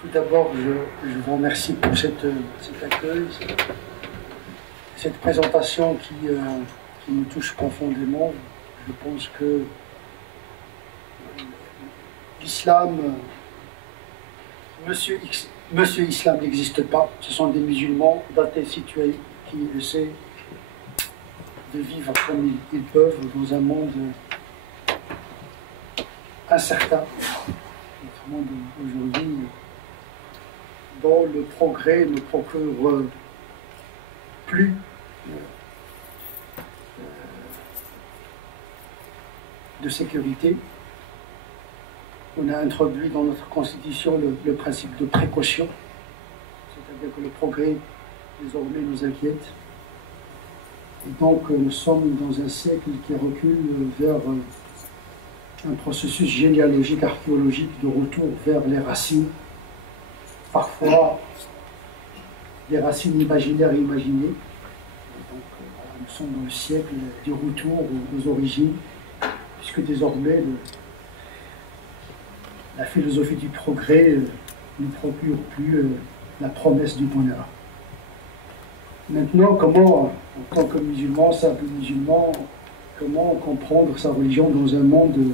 Tout d'abord, je vous remercie pour cet accueil, cette présentation qui me touche profondément. Je pense que l'islam, Monsieur Islam n'existe pas. Ce sont des musulmans d'athées situés qui essaient de vivre comme ils peuvent dans un monde incertain, notre monde aujourd'hui, dont le progrès ne procure plus de sécurité. On a introduit dans notre constitution le principe de précaution, c'est-à-dire que le progrès désormais nous inquiète. Et donc nous sommes dans un siècle qui recule vers un processus généalogique, archéologique de retour vers les racines, parfois des racines imaginaires et imaginées. Et donc nous sommes dans le siècle du retour aux origines, puisque désormais la philosophie du progrès ne procure plus la promesse du bonheur. Maintenant, comment, en tant que musulman, simple musulman, comment comprendre sa religion dans un monde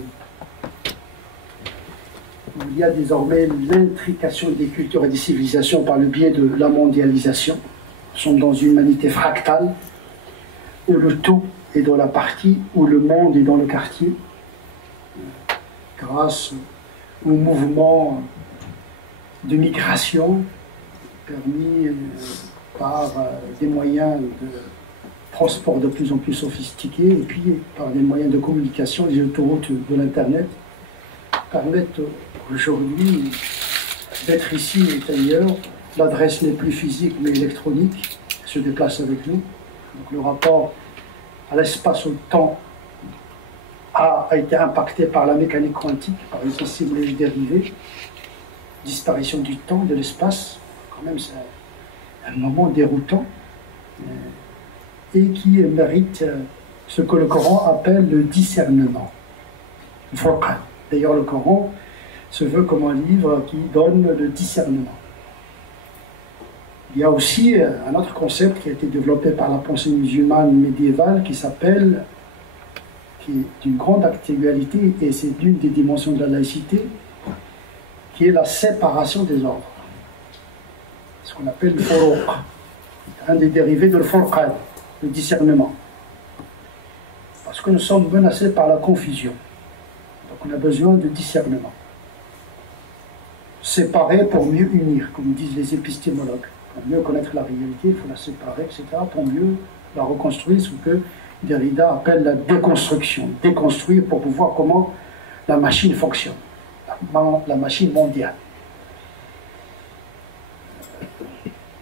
où il y a désormais l'intrication des cultures et des civilisations par le biais de la mondialisation? Nous sommes dans une humanité fractale, où le tout est dans la partie, où le monde est dans le quartier, grâce au mouvement de migration permis par des moyens de transport de plus en plus sophistiqués et puis par des moyens de communication, les autoroutes de l'Internet permettent aujourd'hui d'être ici et ailleurs. L'adresse n'est plus physique mais électronique, elle se déplace avec nous. Donc le rapport à l'espace au temps a été impacté par la mécanique quantique, par une sensible dérivée, disparition du temps, de l'espace, quand même c'est un moment déroutant, et qui mérite ce que le Coran appelle le discernement. D'ailleurs, le Coran se veut comme un livre qui donne le discernement. Il y a aussi un autre concept qui a été développé par la pensée musulmane médiévale qui est d'une grande actualité, et c'est l'une des dimensions de la laïcité, qui est la séparation des ordres. Ce qu'on appelle le furuq, un des dérivés de l'furqan, le discernement. Parce que nous sommes menacés par la confusion. Donc on a besoin de discernement. Séparer pour mieux unir, comme disent les épistémologues. Pour mieux connaître la réalité, il faut la séparer, etc., pour mieux la reconstruire, ce que Derrida appelle la déconstruction. Déconstruire pour voir comment la machine fonctionne, la machine mondiale.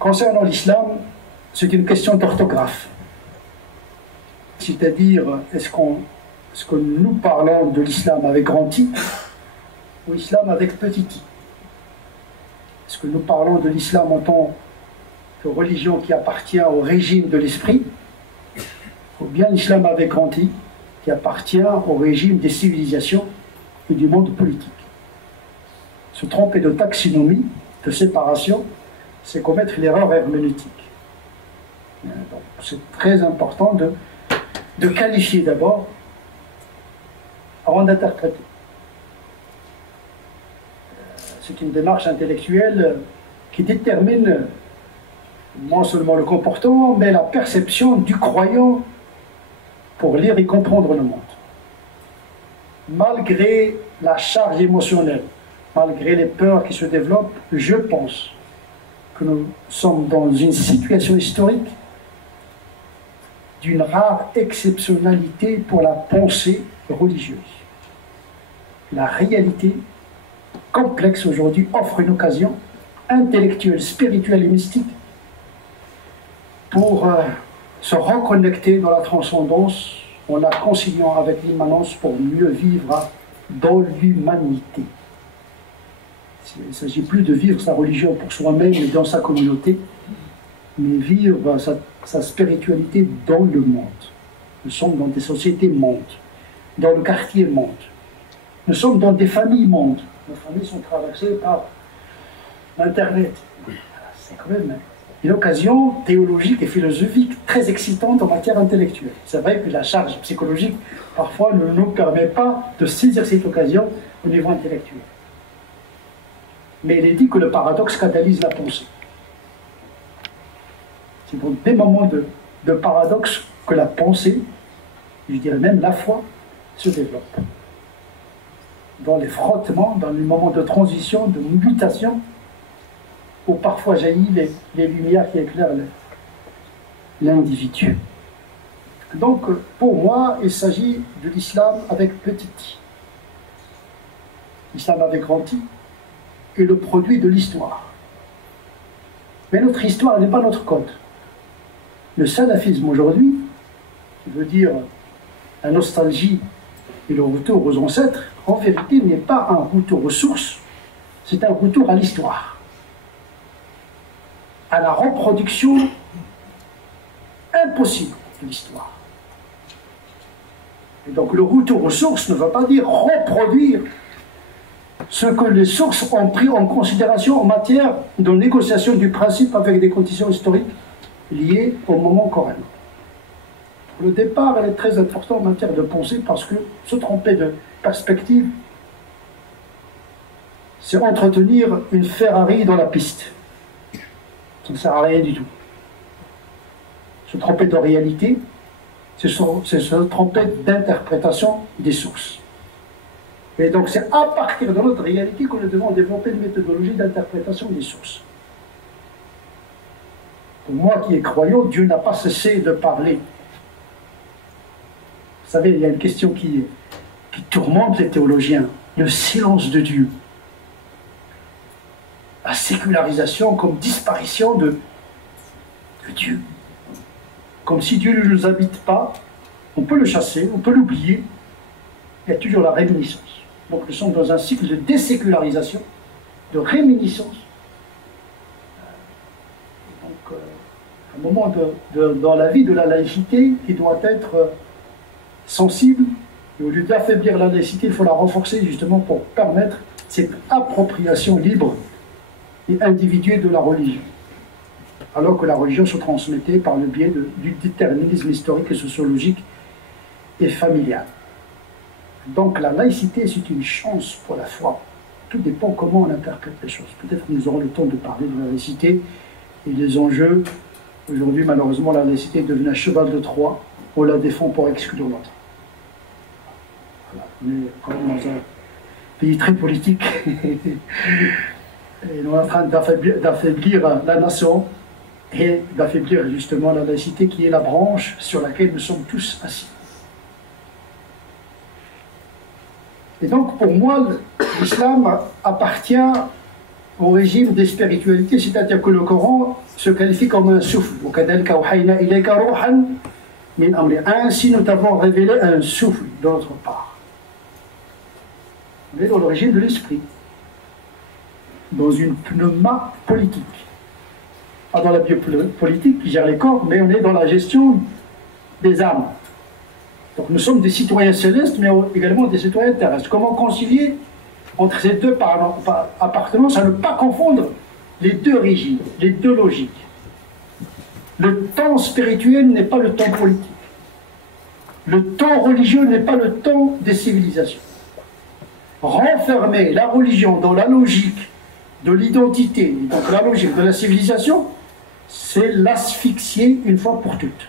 Concernant l'islam, c'est une question d'orthographe. C'est-à-dire, est-ce que nous parlons de l'islam avec grand I ou l'islam avec petit i? Est-ce que nous parlons de l'islam en tant que religion qui appartient au régime de l'esprit, ou bien l'islam avec grand I qui appartient au régime des civilisations et du monde politique? Se tromper de taxinomie, de séparation, c'est commettre l'erreur herméneutique. C'est très important de qualifier d'abord avant d'interpréter. C'est une démarche intellectuelle qui détermine non seulement le comportement, mais la perception du croyant pour lire et comprendre le monde. Malgré la charge émotionnelle, malgré les peurs qui se développent, je pense que nous sommes dans une situation historique d'une rare exceptionnalité pour la pensée religieuse. La réalité complexe aujourd'hui offre une occasion intellectuelle, spirituelle et mystique pour se reconnecter dans la transcendance en la conciliant avec l'immanence pour mieux vivre dans l'humanité. Il ne s'agit plus de vivre sa religion pour soi-même et dans sa communauté, mais vivre sa spiritualité dans le monde. Nous sommes dans des sociétés mondes, dans le quartier monde. Nous sommes dans des familles mondes. Nos familles sont traversées par l'Internet. C'est quand même une occasion théologique et philosophique très excitante en matière intellectuelle. C'est vrai que la charge psychologique, parfois, ne nous permet pas de saisir cette occasion au niveau intellectuel. Mais il est dit que le paradoxe catalyse la pensée. C'est dans des moments de paradoxe que la pensée, je dirais même la foi, se développe. Dans les frottements, dans les moments de transition, de mutation, où parfois jaillissent les lumières qui éclairent l'individu. Donc, pour moi, il s'agit de l'islam avec petit i. L'islam avec grand I est le produit de l'histoire. Mais notre histoire n'est pas notre code. Le salafisme aujourd'hui, qui veut dire la nostalgie et le retour aux ancêtres, en vérité n'est pas un retour aux sources, c'est un retour à l'histoire, à la reproduction impossible de l'histoire. Et donc le retour aux sources ne veut pas dire reproduire ce que les sources ont pris en considération en matière de négociation du principe avec des conditions historiques liées au moment coréen. Le départ elle est très important en matière de pensée parce que se tromper de perspective, c'est entretenir une Ferrari dans la piste. Ça ne sert à rien du tout. Se tromper de réalité, c'est se tromper d'interprétation des sources. Et donc c'est à partir de notre réalité que nous devons développer une méthodologie d'interprétation des sources. Pour moi qui est croyant, Dieu n'a pas cessé de parler. Vous savez, il y a une question qui tourmente les théologiens, le silence de Dieu. La sécularisation comme disparition de Dieu. Comme si Dieu ne nous habite pas, on peut le chasser, on peut l'oublier, il y a toujours la réminiscence. Donc nous sommes dans un cycle de désécularisation, de réminiscence. Donc un moment dans la vie de la laïcité qui doit être sensible, et au lieu d'affaiblir la laïcité, il faut la renforcer justement pour permettre cette appropriation libre et individuelle de la religion. Alors que la religion se transmettait par le biais du déterminisme historique et sociologique et familial. Donc la laïcité, c'est une chance pour la foi. Tout dépend comment on interprète les choses. Peut-être que nous aurons le temps de parler de la laïcité et des enjeux. Aujourd'hui, malheureusement, la laïcité est devenue un cheval de Troie. On la défend pour exclure l'autre. Voilà. On est quand même dans un pays très politique. Et on est en train d'affaiblir la nation et d'affaiblir justement la laïcité qui est la branche sur laquelle nous sommes tous assis. Et donc pour moi, l'islam appartient au régime des spiritualités, c'est-à-dire que le Coran se qualifie comme un souffle. Ainsi nous t'avons révélé un souffle de notre part. On est dans le régime de l'esprit, dans une pneuma politique. Pas dans la biopolitique qui gère les corps, mais on est dans la gestion des âmes. Donc nous sommes des citoyens célestes, mais également des citoyens terrestres. Comment concilier entre ces deux appartenances, à ne pas confondre les deux régimes, les deux logiques. Le temps spirituel n'est pas le temps politique. Le temps religieux n'est pas le temps des civilisations. Renfermer la religion dans la logique de l'identité, donc la logique de la civilisation, c'est l'asphyxier une fois pour toutes.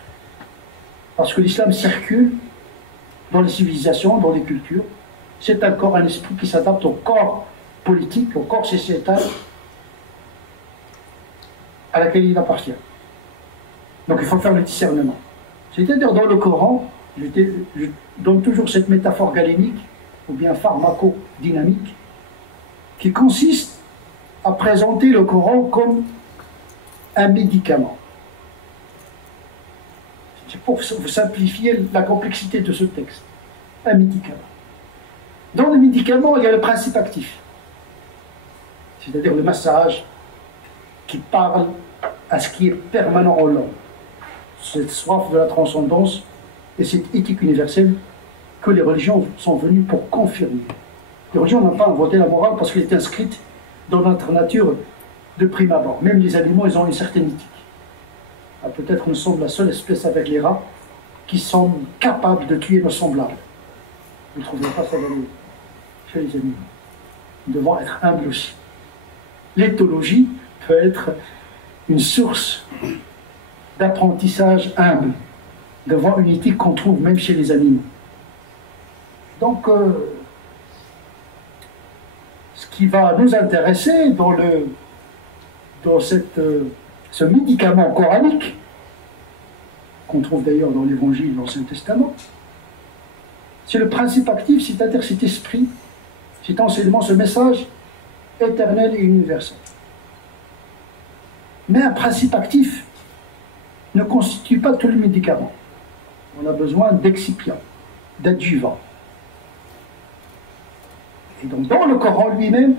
Parce que l'islam circule dans les civilisations, dans les cultures. C'est un corps, un esprit qui s'adapte au corps politique, au corps sociétal à laquelle il appartient. Donc il faut faire le discernement. C'est-à-dire dans le Coran, je donne toujours cette métaphore galénique, ou bien pharmacodynamique, qui consiste à présenter le Coran comme un médicament. C'est pour vous simplifier la complexité de ce texte. Un médicament. Dans le médicament, il y a le principe actif, c'est-à-dire le massage qui parle à ce qui est permanent en l'homme. Cette soif de la transcendance et cette éthique universelle que les religions sont venues pour confirmer. Les religions n'ont pas inventé la morale parce qu'elle est inscrite dans notre nature de prime abord. Même les animaux, ils ont une certaine éthique. Ah, peut-être nous sommes la seule espèce avec les rats qui sont capables de tuer nos semblables. Vous ne trouverez pas ça chez les animaux. Nous devons être humbles aussi. L'éthologie peut être une source d'apprentissage humble devant une éthique qu'on trouve même chez les animaux. Donc, ce qui va nous intéresser dans ce médicament coranique, qu'on trouve d'ailleurs dans l'Évangile et l'Ancien Testament, c'est le principe actif, c'est-à-dire cet esprit, cet enseignement, ce message éternel et universel. Mais un principe actif ne constitue pas tout le médicament. On a besoin d'excipients, d'adjuvants. Et donc dans le Coran lui-même,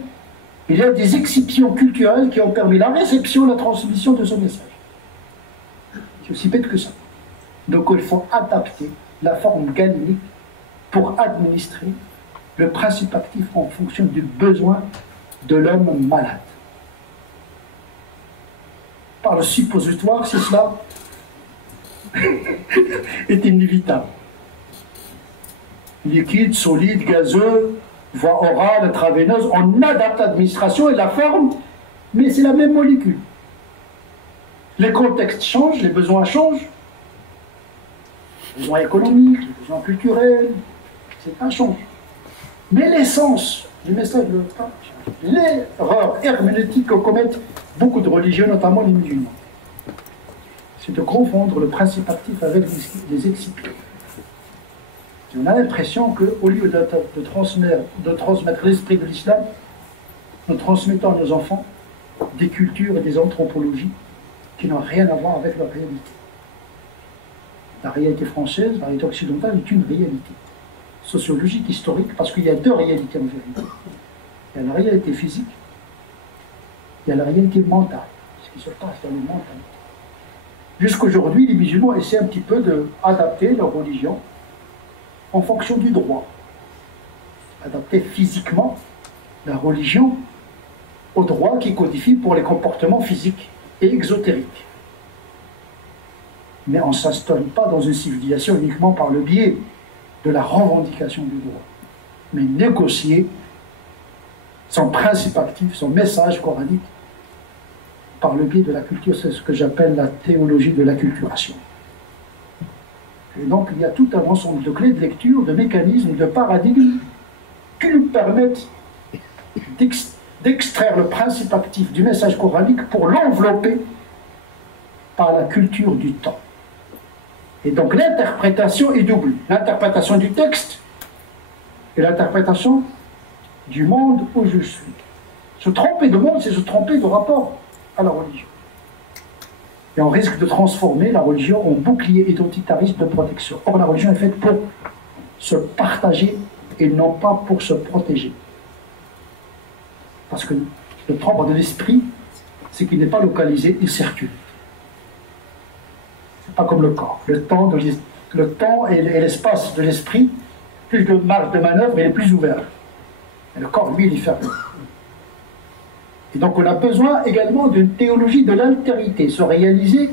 il y a des excipients culturels qui ont permis la réception et la transmission de ce message. C'est aussi bête que ça. Donc il faut adapter la forme galénique pour administrer le principe actif en fonction du besoin de l'homme malade. Par le suppositoire, c'est cela est inévitable. Liquide, solide, gazeux, voie orale, intraveineuse, on adapte l'administration et la forme, mais c'est la même molécule. Les contextes changent, les besoins changent, les besoins économiques, les besoins culturels, etc. changent. Mais l'essence du message de l'autre, l'erreur herméneutique que commettent beaucoup de religieux, notamment les musulmans, c'est de confondre le principe actif avec les excipients. Et on a l'impression qu'au lieu de transmettre l'esprit de l'islam, nous transmettons à nos enfants des cultures et des anthropologies qui n'ont rien à voir avec leur réalité. La réalité française, la réalité occidentale est une réalité sociologique, historique, parce qu'il y a deux réalités en vérité. Il y a la réalité physique, il y a la réalité mentale, ce qui se passe dans le mental. Jusqu'aujourd'hui, les musulmans essaient un petit peu d'adapter leur religion en fonction du droit. Adapter physiquement la religion au droit qui codifie pour les comportements physiques et exotériques. Mais on ne s'installe pas dans une civilisation uniquement par le biais de la revendication du droit, mais négocier son principe actif, son message coranique, par le biais de la culture. C'est ce que j'appelle la théologie de l'acculturation. Et donc il y a tout un ensemble de clés de lecture, de mécanismes, de paradigmes qui nous permettent d'extraire le principe actif du message coranique pour l'envelopper par la culture du temps. Et donc l'interprétation est double. L'interprétation du texte et l'interprétation du monde où je suis. Se tromper de monde, c'est se tromper de rapport à la religion. Et on risque de transformer la religion en bouclier identitariste de protection. Or, la religion est faite pour se partager et non pas pour se protéger. Parce que le propre de l'esprit, c'est qu'il n'est pas localisé, il circule. C'est pas comme le corps. Le temps et l'espace de l'esprit, plus de marge de manœuvre, il est plus ouvert. Et le corps, lui, il est fermé. Et donc on a besoin également d'une théologie de l'altérité, se réaliser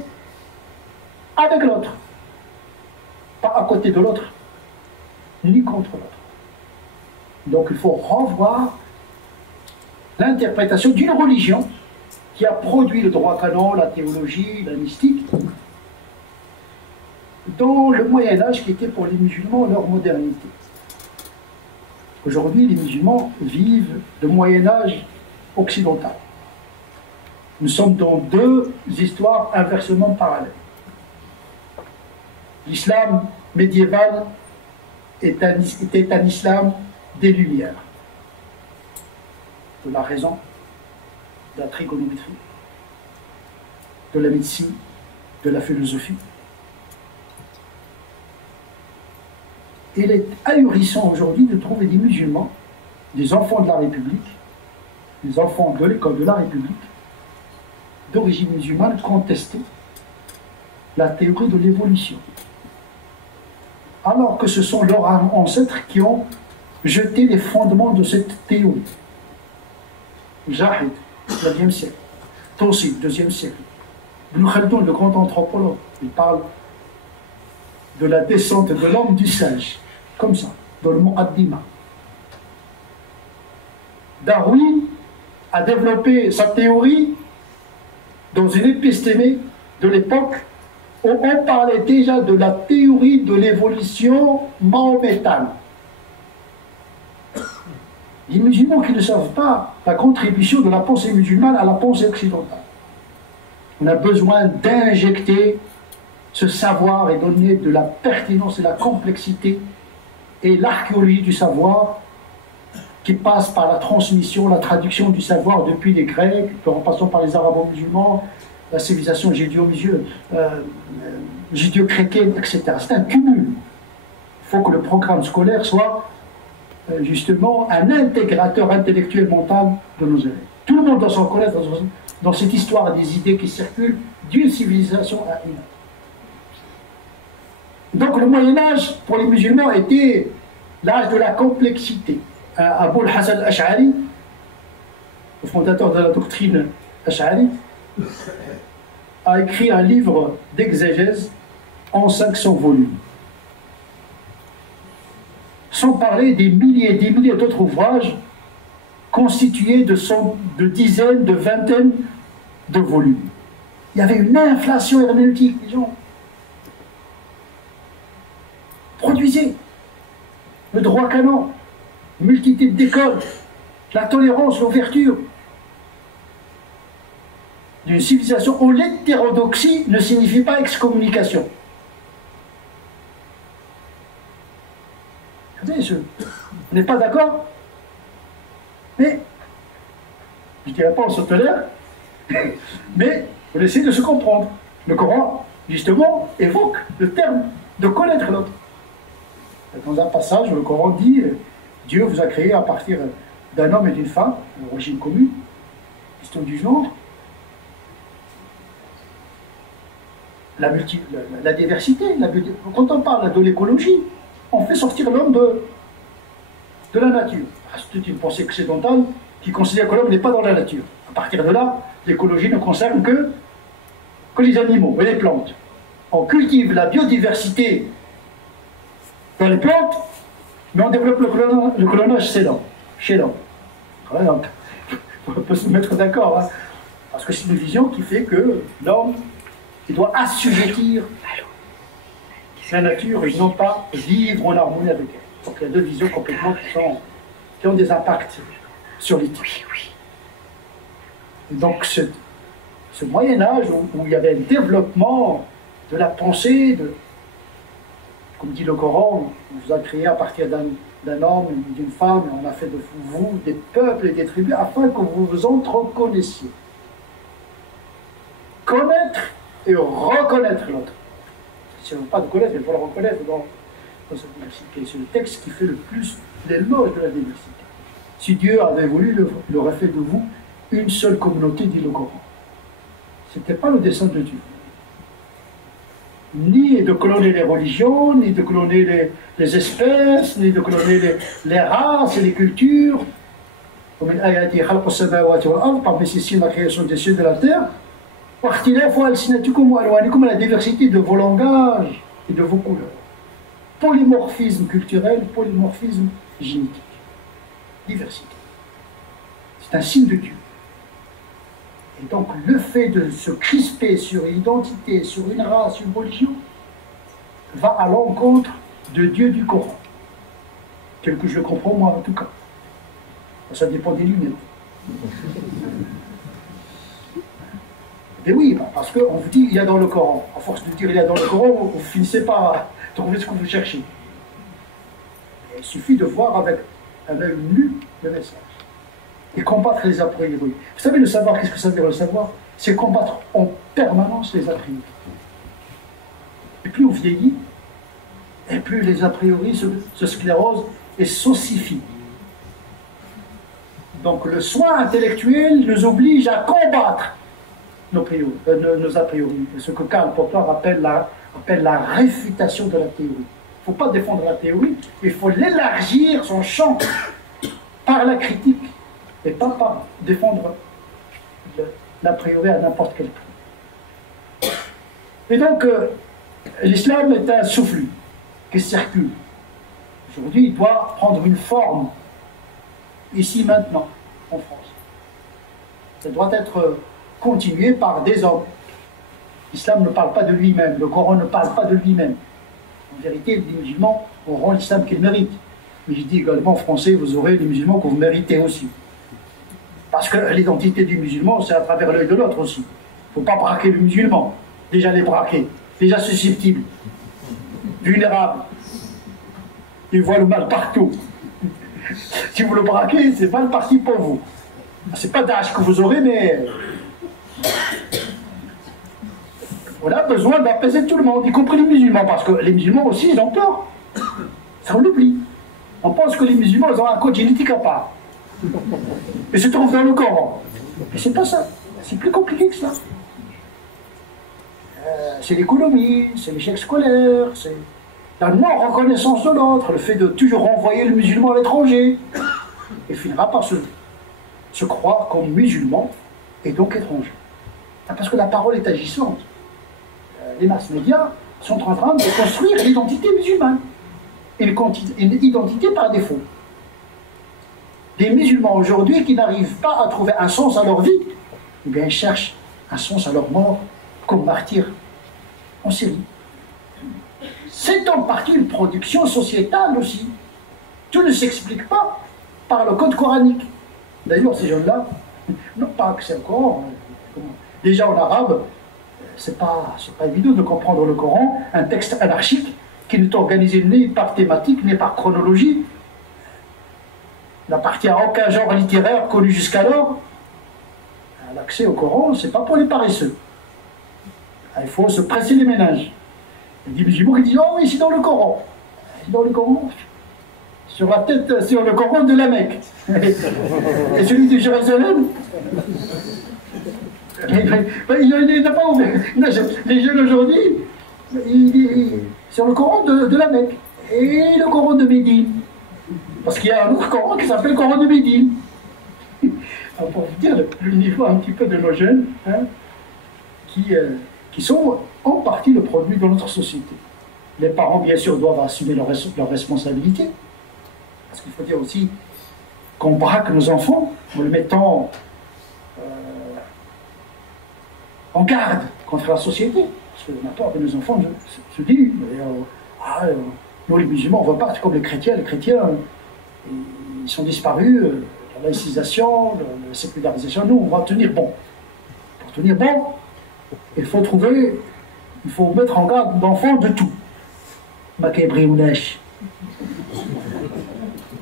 avec l'autre. Pas à côté de l'autre, ni contre l'autre. Donc il faut revoir l'interprétation d'une religion qui a produit le droit canon, la théologie, la mystique, dans le Moyen-Âge qui était pour les musulmans leur modernité. Aujourd'hui, les musulmans vivent le Moyen-Âge occidental. Nous sommes dans deux histoires inversement parallèles. L'islam médiéval était un islam des Lumières, de la raison, de la trigonométrie, de la médecine, de la philosophie. Il est ahurissant aujourd'hui de trouver des musulmans, des enfants de la République, des enfants de l'école de la République, d'origine musulmane, contester la théorie de l'évolution. Alors que ce sont leurs ancêtres qui ont jeté les fondements de cette théorie. Jahid, 9e siècle. Tosi, 2e siècle. Ibn Khaldoun, le grand anthropologue, il parle de la descente de l'homme du singe, comme ça, dans le Muqaddimah. Darwin a développé sa théorie dans une épistémée de l'époque où on parlait déjà de la théorie de l'évolution mahométane. Les musulmans qui ne savent pas la contribution de la pensée musulmane à la pensée occidentale. On a besoin d'injecter ce savoir et donner de la pertinence et la complexité et l'archéologie du savoir qui passe par la transmission, la traduction du savoir depuis les Grecs, en passant par les Arabo-musulmans, la civilisation judéo-chrétienne, etc. C'est un cumul. Il faut que le programme scolaire soit justement un intégrateur intellectuel mental de nos élèves. Tout le monde doit s'en connaître dans cette histoire des idées qui circulent d'une civilisation à une autre. Donc le Moyen-Âge, pour les musulmans, était l'âge de la complexité. Abul Hasan al-Ash'ari, le fondateur de la doctrine Ash'ari, a écrit un livre d'exégèse en 500 volumes. Sans parler des milliers et des milliers d'autres ouvrages constitués de dizaines, de vingtaines de volumes. Il y avait une inflation herméneutique, les gens produisaient le droit canon, multitude d'écoles, la tolérance, l'ouverture d'une civilisation où l'hétérodoxie ne signifie pas excommunication. Vous savez, on n'est pas d'accord, mais je ne dirais pas on se tolère, mais on essaie de se comprendre. Le Coran, justement, évoque le terme de connaître l'autre. Dans un passage où le Coran dit Dieu vous a créé à partir d'un homme et d'une femme, origine commune, question du genre, la diversité, quand on parle de l'écologie, on fait sortir l'homme de la nature. C'est toute une pensée occidentale qui considère que l'homme n'est pas dans la nature. À partir de là, l'écologie ne concerne que les animaux et les plantes. On cultive la biodiversité dans les plantes, mais on développe le clonage chez l'homme. Donc, on peut se mettre d'accord, hein, parce que c'est une vision qui fait que l'homme il doit assujettir la nature et non pas vivre en harmonie avec elle. Donc il y a deux visions complètement qui ont des impacts sur l'éthique. Et donc ce Moyen-Âge où il y avait un développement de la pensée, comme dit le Coran, on vous a créé à partir d'un homme et d'une femme, et on a fait de vous des peuples et des tribus afin que vous vous entreconnaissiez. Connaître et reconnaître l'autre. Si on ne veut pas de connaître, il faut le reconnaître dans cette diversité. C'est le texte qui fait le plus l'éloge de la diversité. Si Dieu avait voulu, il aurait fait de vous une seule communauté, dit le Coran. Ce n'était pas le dessein de Dieu. Ni de cloner les religions, ni de cloner les espèces, ni de cloner les races et les cultures. Parmi ces signes, la création des cieux et de la terre. La diversité de vos langages et de vos couleurs. Polymorphisme culturel, polymorphisme génétique. Diversité. C'est un signe de Dieu. Et donc le fait de se crisper sur une identité, sur une race, une religion, va à l'encontre de Dieu du Coran. Tel que je le comprends moi en tout cas. Ça dépend des lunettes. Mais oui, parce qu'on vous dit il y a dans le Coran. À force de dire il y a dans le Coran, vous finissez par trouver ce que vous cherchez. Et il suffit de voir avec un œil nu le message. Et combattre les a priori. Vous savez, le savoir, qu'est-ce que ça veut dire le savoir? C'est combattre en permanence les a priori. Et plus on vieillit, et plus les a priori se sclérosent et s'ossifient. Donc le soin intellectuel nous oblige à combattre nos a priori. Ce que Karl Popper appelle la réfutation de la théorie. Il ne faut pas défendre la théorie, il faut l'élargir son champ par la critique et pas par défendre d'a priori à n'importe quel prix. Et donc, l'islam est un souffle qui circule. Aujourd'hui, il doit prendre une forme, ici, maintenant, en France. Ça doit être continué par des hommes. L'islam ne parle pas de lui-même, le Coran ne parle pas de lui-même. En vérité, les musulmans auront l'islam qu'ils méritent. Mais je dis également, en français, vous aurez les musulmans que vous méritez aussi. Parce que l'identité du musulman, c'est à travers l'œil de l'autre aussi. Il ne faut pas braquer le musulman. Déjà les braquer, déjà susceptible, vulnérable. Il voit le mal partout. Si vous le braquez, c'est mal parti pour vous. C'est pas d'âge que vous aurez, mais on a besoin d'apaiser tout le monde, y compris les musulmans, parce que les musulmans aussi, ils ont peur. Ça, on l'oublie. On pense que les musulmans, ils ont un code génétique à part. Et se trouve dans le Coran. Mais c'est pas ça. C'est plus compliqué que ça. C'est l'économie, c'est l'échec scolaire, c'est la non-reconnaissance de l'autre, le fait de toujours renvoyer le musulman à l'étranger. Il finira par se croire comme musulman et donc étranger. Parce que la parole est agissante. Les masses médias sont en train de construire l'identité musulmane. Une identité par défaut. Des musulmans aujourd'hui qui n'arrivent pas à trouver un sens à leur vie, eh bien ils cherchent un sens à leur mort comme martyrs en Syrie. C'est en partie une production sociétale aussi. Tout ne s'explique pas par le code coranique. D'ailleurs, ces jeunes-là n'ont pas accès au Coran. Déjà en arabe, c'est pas évident de comprendre le Coran, un texte anarchique qui n'est organisé ni par thématique, ni par chronologie, n'appartient à aucun genre littéraire connu jusqu'alors. L'accès au Coran, c'est pas pour les paresseux. Il faut se presser les méninges. Il y a des musulmans qui disent « Oh oui, c'est dans le Coran ». Dans le Coran, sur la tête, sur le Coran de la Mecque. Et celui de Jérusalem, il n'a pas ouvert. Les jeunes aujourd'hui, sur le Coran de la Mecque. Et le Coran de Médine. Parce qu'il y a un autre Coran qui s'appelle le Coran de Médine. Alors pour vous dire le niveau un petit peu de nos jeunes, hein, qui sont en partie le produit de notre société. Les parents, bien sûr, doivent assumer leurs responsabilités. Parce qu'il faut dire aussi qu'on braque nos enfants en les mettant en garde contre la société. Parce qu'on a peur que nos enfants se disent nous les musulmans, on ne veut pas, c'est comme les chrétiens. Les chrétiens, ils sont disparus, la laïcisation, la sécularisation. Nous, on va tenir bon. Pour tenir bon, il faut mettre en garde l'enfant de tout.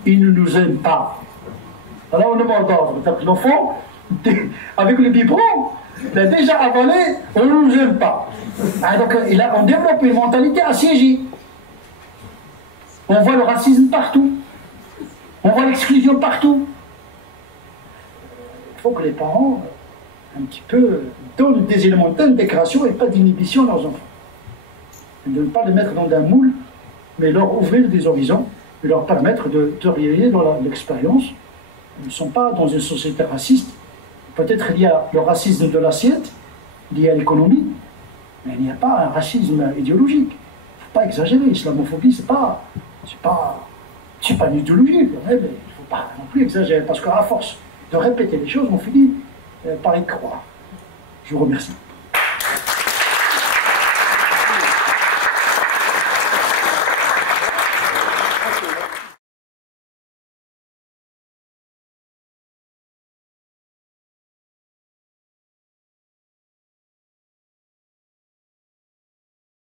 Il ne nous aime pas. Alors on demande d'ordre. L'enfant, avec le biberon, il a déjà avalé, on ne nous aime pas. Donc on développe une mentalité assiégée. On voit le racisme partout. On voit l'exclusion partout. Il faut que les parents, un petit peu, donnent des éléments d'intégration et pas d'inhibition à leurs enfants. De ne pas les mettre dans un moule, mais leur ouvrir des horizons et leur permettre de réaliser dans l'expérience. Ils ne sont pas dans une société raciste. Peut-être il y a le racisme de l'assiette, lié à l'économie, mais il n'y a pas un racisme idéologique. Il ne faut pas exagérer. L'islamophobie, c'est pas une idéologie. Mais il ne faut pas non plus exagérer, parce qu'à force de répéter les choses, on finit par y croire. Je vous remercie.